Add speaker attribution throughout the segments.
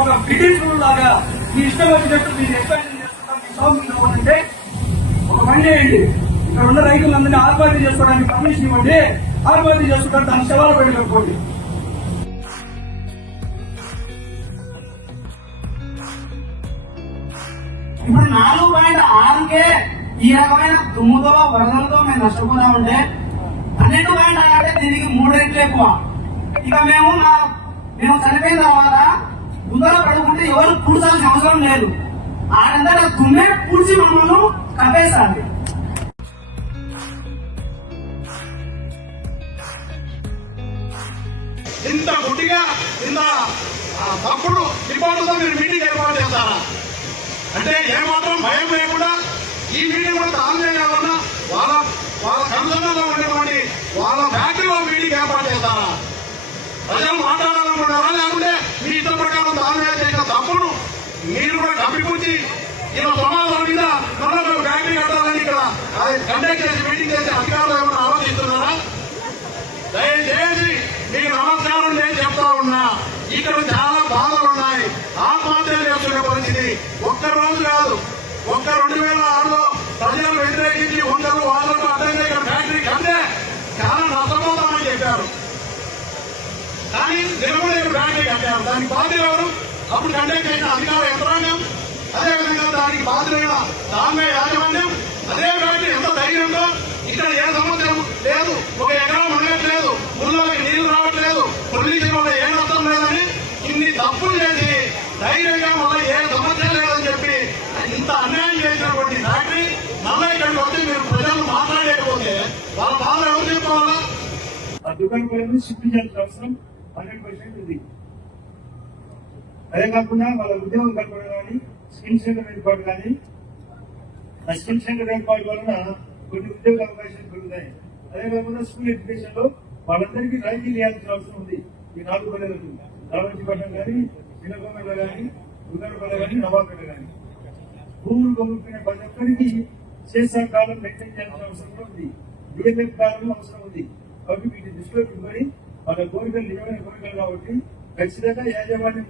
Speaker 1: ఒక British rule లాగా మీ ఇష్టం వచ్చినట్టు మీరు ఎక్స్పాన్షన్ చేసుకుంటాం మీ షాప్ ఒక పని చేయండి. ఇక్కడ ఉన్న రైతులందరినీ ఆత్మహత్య చేసుకోవడానికి పర్మిషన్ ఇవ్వండి. ఆత్మహత్య చేసుకుంటారు దాని శవాలు పెట్టుకోండి
Speaker 2: ఇప్పుడు నాలుగు పాయింట్ ఆరుకే ఈ రకమైన దుమ్ముతో వరదలతో మేము నష్టపోతా ఉంటే పన్నెండు పాయింట్ ఆరు దీనికి మూడు రెట్లు ఎక్కువ. ఇక మేము మేము చనిపోయిన తర్వాత గుందర పడుకుంటే ఎవరు పూడ్చాల్సిన అవసరం లేదు. ఆడంతా తుమ్మే పూడ్చి మమ్మల్ని కప్పేసాలి
Speaker 3: ఇంత గుడ్డిగా ఇంత తప్పుడు రిపోర్టుతో మీరు మీటింగ్ ఏర్పాటు చేస్తారా? అంటే ఏమాత్రం భయం లేకుండా ఈ మీటింగ్ కూడా ఆన్ చేయాలన్నా వాళ్ళ వాళ్ళ కన్సర్న్లో ఉండేటువంటి వాళ్ళ ఫ్యాక్టరీలో మీటింగ్ ఏర్పాటు చేస్తారా? ప్రజలు మాట్లాడాలనుకుంటారా లేకుంటే మీ ఇష్టం ప్రకారం ఆన్లైన్ చేసిన తప్పును మీరు కూడా కప్పిపుచ్చి ఇలా సమాధానం మీద మరొక ఫ్యాక్టరీ కట్టాలని ఇక్కడ కండక్ట్ చేసి మీటింగ్ చేసి అధికారులు ఏమైనా ఆలోచిస్తున్నారా దయచేసి మీకు నమస్కారం నేను చెప్తా ఉన్నా ఇక్కడ చాలా బాధలు ఉన్నాయి. ఆత్మహత్యలు చేస్తున్న పరిస్థితి ఒక్క రోజు కాదు. ఒక్క రెండు వేల ఆరులో ప్రజలు వ్యతిరేకించి వందలు వాళ్ళకు అడ్డంగా ఇక్కడ ఫ్యాక్టరీ కంటే చాలా నష్టపోతామని చెప్పారు. కానీ నిలబడి ఫ్యాక్టరీ కట్టారు. దానికి బాధ్యులు ఎవరు? అప్పుడు కండక్ట్ చేసిన అధికార యంత్రాంగం అదేవిధంగా దానికి బాధ్యులైన దాన్మే యాజమాన్యం అదే కాబట్టి ఎంత ధైర్యంలో ఇక్కడ ఏ సమస్య లేదు. ఒక ఎకరం ఉండట్లేదు. ఊళ్ళోకి నీళ్ళు రావట్లేదు. పొల్యూషన్ వల్ల ఏ నష్టం లేదని ఇన్ని తప్పులు చేసి ధైర్యంగా వల్ల ఏ సమస్య లేదని చెప్పి ఇంత అన్యాయం చేసినటువంటి ఫ్యాక్టరీ మళ్ళీ ఇక్కడికి వచ్చి మీరు ప్రజలు మాట్లాడలేకపోతే వాళ్ళ బాధ ఎవరు చెప్పుకోవాలా?
Speaker 4: ఆ దుకాణం కూడా చేయాల్సిన అవసరం హండ్రెడ్ పర్సెంట్ ఉంది. అదే కాకుండా వాళ్ళ ఉద్యోగం కల్పన కానీ స్కిల్ సెంటర్ ఏర్పాటు కానీ ఆ స్కిల్ సెంటర్ ఏర్పాటు వలన కొన్ని ఉద్యోగ అవకాశాలు పెరుగుతాయి. అదే కాకుండా స్కూల్ ఎడ్యుకేషన్లో వాళ్ళందరికీ రాయితీలు ఇవ్వాల్సిన అవసరం ఉంది. ఈ నాలుగు పల్లెలకు రావంచిపట్నం కానీ చిన్నకొండ కానీ ఉదరపల్లి కానీ నవాపేట కానీ. భూములు కొనుక్కునే ప్రతి ఒక్కరికి చేసా కాలం మెయింటైన్ చేయాల్సిన అవసరం కూడా ఉంది. డిఎల్ఎఫ్ కాలం అవసరం ఉంది. కాబట్టి వీటిని దృష్టిలో పెట్టుకొని వాళ్ళ కోరికలు నిజమైన కోరికలు కాబట్టి ఖచ్చితంగా యాజమాన్యం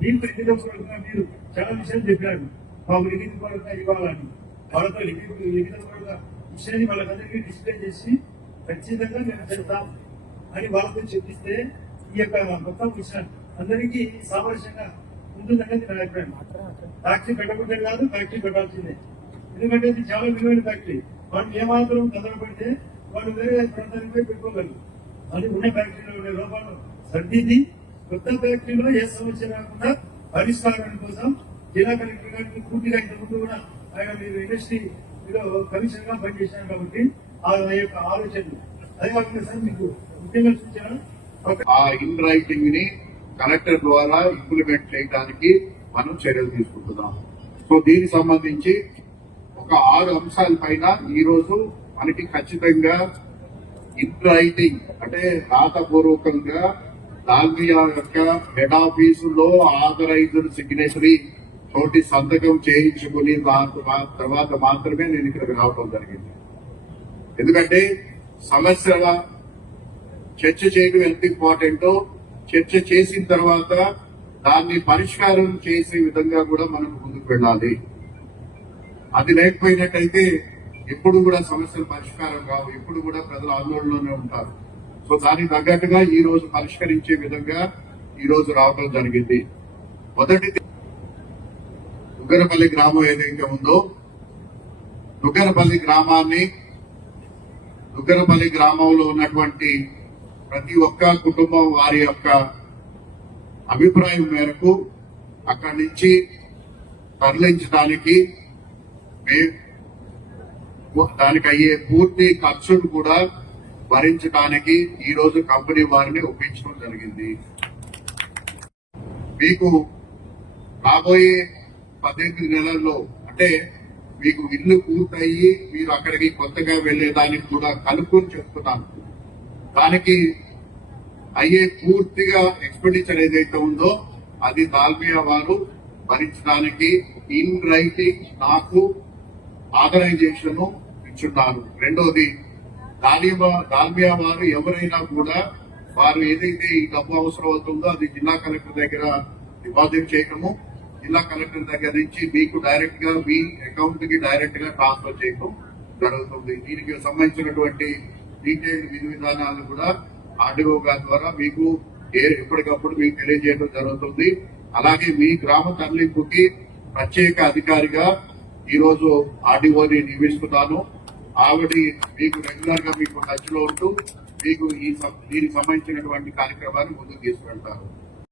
Speaker 4: మీకు లిఖితపూర్వకంగా మీరు చాలా విషయాలు చెప్పారు. మాకు లిఖితపూర్వకంగా ఇవ్వాలని. వాళ్ళతో లిఖిత లిఖితపూర్వక విషయాన్ని వాళ్ళకందరికీ డిస్ప్లే చేసి ఖచ్చితంగా మేము చెప్తాం అని వాళ్ళతో చెప్పిస్తే ఈ యొక్క మొత్తం విషయం అందరికీ సామరస్యంగా ఉంటుందనేది నా అభిప్రాయం. ఫ్యాక్టరీ పెట్టకుంటే కాదు ఫ్యాక్టరీ పెట్టాల్సిందే. ఎందుకంటే ఇది చాలా విలువైన ఫ్యాక్టరీ. వాళ్ళు ఏమాత్రం కథలు పెడితే వాళ్ళు వేరే ప్రాంతానికి పెట్టుకోగలరు. అది ఉన్న ఫ్యాక్టరీలో ఉండే లోపాలు సర్దిది కొత్త ఫ్యాక్టరీలో ఏ సమస్య రాకుండా పరిష్కారం కోసం జిల్లా కలెక్టర్ గారికి పూర్తిగా ఇంత కూడా ఆయన మీరు ఇండస్ట్రీలో కమిషన్గా పనిచేశారు కాబట్టి ఆ యొక్క ఆలోచనలు. అదే కాకుండా సార్ మీకు ముఖ్యంగా సూచన
Speaker 5: ఆ ఇన్ రైటింగ్ని కలెక్టర్ ద్వారా ఇంప్లిమెంట్ చేయడానికి మనం చర్యలు తీసుకుంటున్నాం. సో దీనికి సంబంధించి ఒక ఆరు అంశాల పైన ఈ రోజు మనకి ఖచ్చితంగా ఇన్ రైటింగ్ అంటే రాతపూర్వకంగా డాల్మియా యొక్క హెడ్ ఆఫీసులో ఆథరైజ్డ్ సిగ్నేచరీ తోటి సంతకం చేయించుకుని దాని తర్వాత మాత్రమే నేను ఇక్కడికి రావడం జరిగింది. ఎందుకంటే సమస్యల చర్చ చేయడం ఎంత ఇంపార్టెంటో చర్చ చేసిన తర్వాత దాన్ని పరిష్కారం చేసే విధంగా కూడా మనం ముందుకు వెళ్ళాలి. అది లేకపోయినట్టయితే ఎప్పుడు కూడా సమస్యలు పరిష్కారం కావు ఎప్పుడు కూడా ప్రజలు ఆందోళనలోనే ఉంటారు. సో దానికి తగ్గట్టుగా ఈ రోజు పరిష్కరించే విధంగా ఈ రోజు రావడం జరిగింది. మొదటిది దుగ్గరపల్లి గ్రామం ఏదైతే ఉందో దుగ్గరపల్లి గ్రామాన్ని దుగ్గరపల్లి గ్రామంలో ఉన్నటువంటి ప్రతి ఒక్క కుటుంబం వారి యొక్క అభిప్రాయం మేరకు అక్కడి నుంచి తరలించడానికి దానికి అయ్యే పూర్తి ఖర్చును కూడా భరించడానికి ఈ రోజు కంపెనీ వారిని ఒప్పించడం జరిగింది. మీకు రాబోయే పద్దెనిమిది నెలల్లో అంటే మీకు ఇల్లు పూర్తయి మీరు అక్కడికి కొత్తగా వెళ్ళేదానికి కూడా కనుక్కొని చెప్తున్నాను. దానికి అయ్యే పూర్తిగా ఎక్స్పెండిచర్ ఏదైతే ఉందో అది దాల్మియా వారు భరించడానికి ఇన్ రైటింగ్ నాకు ఆథరైజేషన్ ఇచ్చున్నారు రెండోది కాలిబా కాల్మియా వారు ఎవరైనా కూడా వారు ఏదైతే ఈ డబ్బు అవసరం అవుతుందో అది జిల్లా కలెక్టర్ దగ్గర డిపాజిట్ చేయటము జిల్లా కలెక్టర్ దగ్గర నుంచి మీకు డైరెక్ట్గా మీ అకౌంట్కి డైరెక్ట్గా ట్రాన్స్ఫర్ చేయటం జరుగుతుంది. దీనికి సంబంధించినటువంటి డీటెయిల్ విధి విధానాలను కూడా ఆర్డీఓ గారి ద్వారా మీకు ఏ- ఎప్పటికప్పుడు మీకు తెలియజేయడం జరుగుతుంది. అలాగే మీ గ్రామ తరలింపుకి ప్రత్యేక అధికారిగా ఈరోజు ఆర్డీఓని నియమిస్తున్నాను. ఆవిడ మీకు రెగ్యులర్గా మీకు టచ్లో ఉంటూ మీకు ఈ దీనికి సంబంధించినటువంటి కార్యక్రమాన్ని ముందుకు తీసుకెళ్తారు.